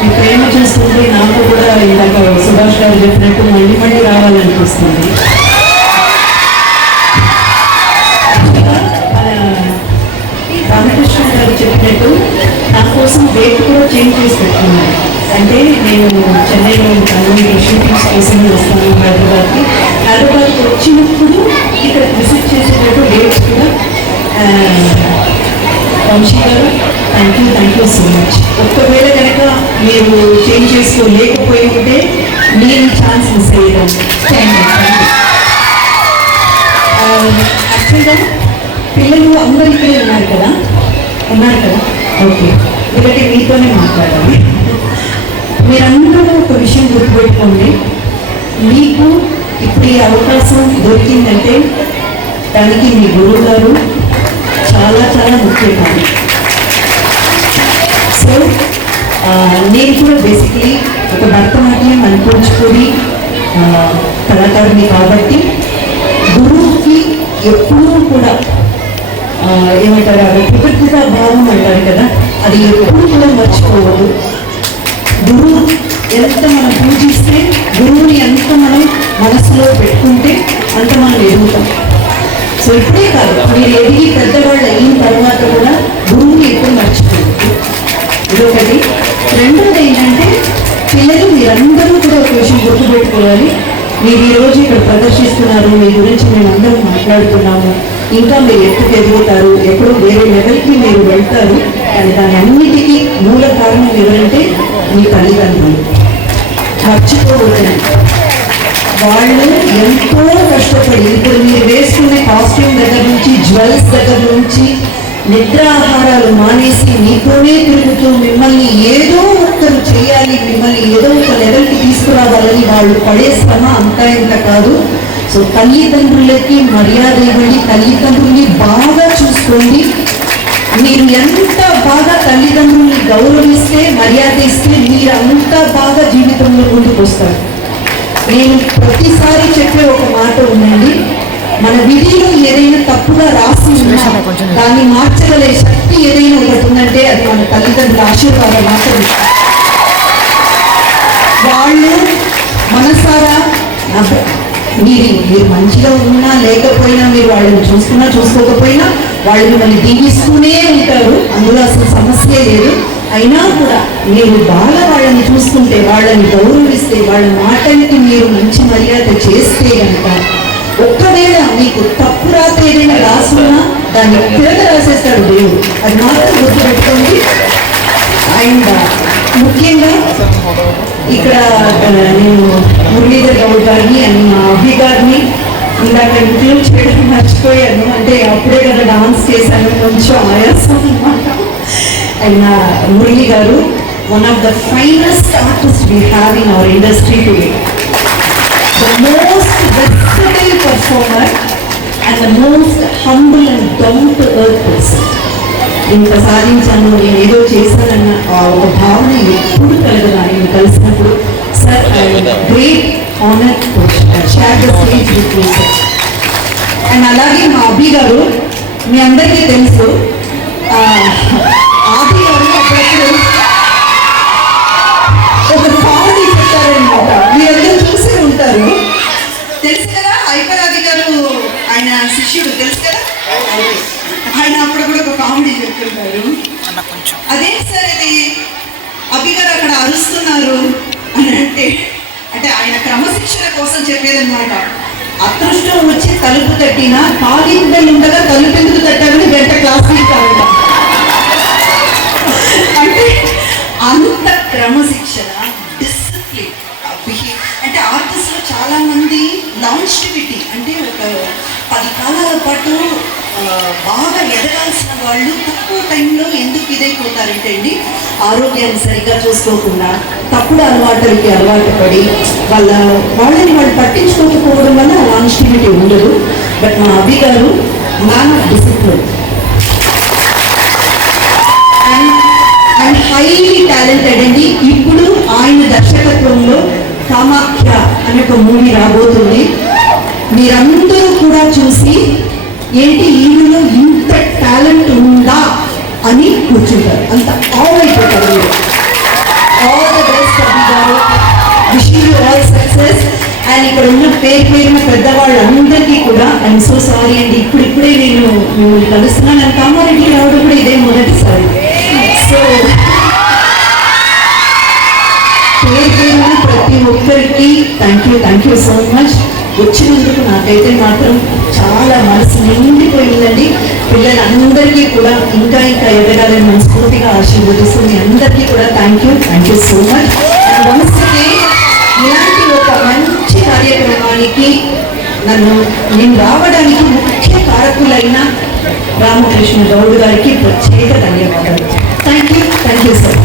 మీ ప్రేమ చూస్తుంటే నాకు కూడా ఇందాక సుభాష్ గారు చెప్పినట్టు మళ్ళీ మళ్ళీ రావాలనిపిస్తుంది. రామకృష్ణ గారు చెప్పినట్టు నా కోసం డేట్ కూడా చేంజ్ చేసి పెట్టుకున్నాను. అంటే నేను చెన్నైలో ఉంటాను, షూటింగ్స్ కోసం వస్తాను హైదరాబాద్కి వచ్చినప్పుడు ఇక్కడ విజిట్ చేసేటట్టు డేట్స్ కూడా వంశీ గారు థ్యాంక్ యూ సో మచ్. ఒక్కవేళ కనుక మీరు చేంజ్ చేసుకోలేకపోయి ఉంటే నేను ఛాన్స్ మిస్ అయ్యాను. యాక్చువల్గా పిల్లలు అందరు ఇక్కడే ఉన్నారు కదా ఓకే, ఎందుకంటే మీతోనే మాట్లాడాలి. మీరందరూ ఒక విషయం గుర్తుపెట్టుకోండి, మీకు ఇప్పుడు ఈ అవకాశం దొరికిందంటే దానికి మీ గురువు గారు చాలా చాలా ముఖ్యమైన. సో నేను కూడా బేసిక్లీ ఒక భరతనాట్యం అనుకుంచుకొని కళాకారుని కాబట్టి గురువుకి ఎప్పుడూ కూడా ఏమంటారు కృతజ్ఞతా భావం అంటారు కదా, అది ఎప్పుడూ కూడా మర్చిపోవద్దు. గురువు ఎంత మనం పూజిస్తే, గురువుని ఎంత మనం మనసులో పెట్టుకుంటే అంత మనం ఎదుగుతాం. సో ఇప్పుడే కాదు, మీరు ఎదిగి పెద్దవాళ్ళు అయిన తర్వాత కూడా గురువుని ఎప్పుడు మర్చిపోవద్దు. ఇదొకటి. రెండోది ఏంటంటే పిల్లలు మీరందరూ కూడా ఒక విషయం గుర్తుపెట్టుకోవాలి. మీరు ఈరోజు ఇక్కడ ప్రదర్శిస్తున్నారు, మీ గురించి మేము అందరం మాట్లాడుతున్నాము, ఇంకా మీరు ఎత్తుకు ఎదుగుతారు, ఎక్కడో వేరే లెవెల్కి మీరు వెళ్తారు. కానీ దాని అన్నిటికీ మూల కారణం ఎవరంటే మీ తల్లిదండ్రులు. మర్చిపోవద్దండి, వాళ్ళు ఎంతో కష్టపడి ఇప్పుడు మీరు వేసుకునే కాస్ట్యూమ్ దగ్గర నుంచి, జ్యువెల్స్ దగ్గర నుంచి, నిద్రాహారాలు మానేసి మీతోనే తిరుగుతూ మిమ్మల్ని ఏదో ఒక్కరు చేయాలి, మిమ్మల్ని ఏదో ఒక లెవెల్కి తీసుకురావాలని వాళ్ళు పడే శ్రమ అంతా ఇంత కాదు. సో తల్లిదండ్రులకి మర్యాద ఇవ్వండి, తల్లిదండ్రుల్ని బాగా చూసుకోండి. మీరు ఎంత బాగా తల్లిదండ్రుల్ని గౌరవిస్తే, మర్యాద ఇస్తే మీరు అంత బాగా జీవితంలో ముందుకు వస్తారు. నేను ప్రతిసారి చెప్పే ఒక మాట ఉందండి, మన విధిలో ఏదైనా తప్పుగా రాసి ఉన్నా దాన్ని మార్చగలే శక్తి ఏదైనా ఒకటి ఉందంటే అది మన తల్లిదండ్రుల ఆశీర్వాదం మాత్రమే. వాళ్ళు మనసారా మీరు మంచిగా ఉన్నా లేకపోయినా, మీరు వాళ్ళని చూసుకున్నా చూసుకోకపోయినా వాళ్ళు మిమ్మల్ని దీవిస్తూనే ఉంటారు, అందులో అసలు సమస్య లేదు. అయినా కూడా మీరు బాగా వాళ్ళని చూసుకుంటే, వాళ్ళని గౌరవిస్తే, వాళ్ళ మాటలకి మీరు మంచి మర్యాద చేస్తే కనుక ఒక్కవేళ మీకు తప్పు రాత ఏదైనా రాసున్నా దాన్ని తిరగ రాసేస్తాడు దేవుడు. అది మాత్రం గుర్తుపెట్టుకోండి. అండ్ ముఖ్యంగా ఇక్కడ నేను మురళీధర్ గౌడ్ గారిని అండ్ మా అభి గారిని ఇందాక ఇంక్లూడ్ చేయడం మర్చిపోయాను. అంటే అప్పుడే కదా డాన్స్ చేశాను, కొంచెం ఆయాసం అన్నమాట. అండ్ మురళి గారు one of the finest artist we have in our industry today. The most versatile performer and the most humble and down-to-earth person. ఇంత సాధించాను, నేను ఏదో చేశానన్న ఒక భావన ఎప్పుడు కలగదు ఆయన కలిసినప్పుడు. Sir, great honour share the stage with you sir. And అలాగే మా అభి గారు, మీ అందరికీ తెలుసు, ఆది గారు అప్పుడప్పుడు ఒక కామెడీ పెట్టారనమాట, మీరందరూ చూసే ఉంటారు. తెలుసు కదా, ఐపరాది గారు ఆయన శిష్యుడు, తెలుసు కదా, ఆయన అప్పుడప్పుడు ఒక కామెడీ చెప్తుంటారు. అదే సార్ ఇది అభి గారు అక్కడ అరుస్తున్నారు అని అంటే ఆయన క్రమశిక్షణ కోసం చెప్పేదన్నమాట. అదృష్టం వచ్చి తలుపు తట్టినా కాలింగ్ బెల్ ఉండగా తలుపు ఎందుకు తట్టారని గంట క్లాస్ కావాలంట. అంటే అంత క్రమశిక్షణ, డిసిప్లిన్, అంటే ఆర్టిస్ట్లో చాలా మంది లాంజివిటీ అంటే ఒక 10 కాలాల పాటు బాగా ఎదగాల్సిన వాళ్ళు తక్కువ టైంలో ఎందుకు ఇదైపోతారంటే అండి, ఆరోగ్యాన్ని సరిగ్గా చూసుకోకుండా తప్పుడు అలవాటులకి అలవాటు పడి వాళ్ళని వాళ్ళు పట్టించుకోకపోవడం వల్ల లాంజివిటీ ఉండదు. బట్ మా అభి గారు man of discipline and highly talented అండి. ఇప్పుడు ఆయన దర్శకత్వంలో కామాఖ్య అనే ఒక మూవీ రాబోతుంది. మీరందరూ కూడా చూసి ఏంటి ఈయనలో ఇంత టాలెంట్ ఉందా అని కూర్చుంటారు, అంత ఆల్ అయిపోతారు. Wishing you all success. And ఇక్కడ ఉన్న పేరున పెద్దవాళ్ళందరికీ కూడా ఐఎమ్ సో సారీ అండి, ఇప్పుడిప్పుడే నేను మిమ్మల్ని కలుస్తున్నాను. నేను కామారెడ్డికి రావడం కూడా ఇదే మొదటిసారి. సో పేరున ప్రతి ఒక్కరికి థ్యాంక్ యూ సో మచ్. వచ్చినందుకు నాకైతే మాత్రం చాలా మనసు నిండిపోయిందండి. పిల్లలందరికీ కూడా ఇంకా ఎదగాలని మనస్ఫూర్తిగా ఆశీర్వదిస్తుంది. అందరికీ కూడా thank you so much. And once again ఇలాంటి ఒక మంచి కార్యక్రమానికి నేను రావడానికి ముఖ్య కారకులైన రామకృష్ణ గౌడ్ గారికి ప్రత్యేక ధన్యవాదాలు. Thank you sir.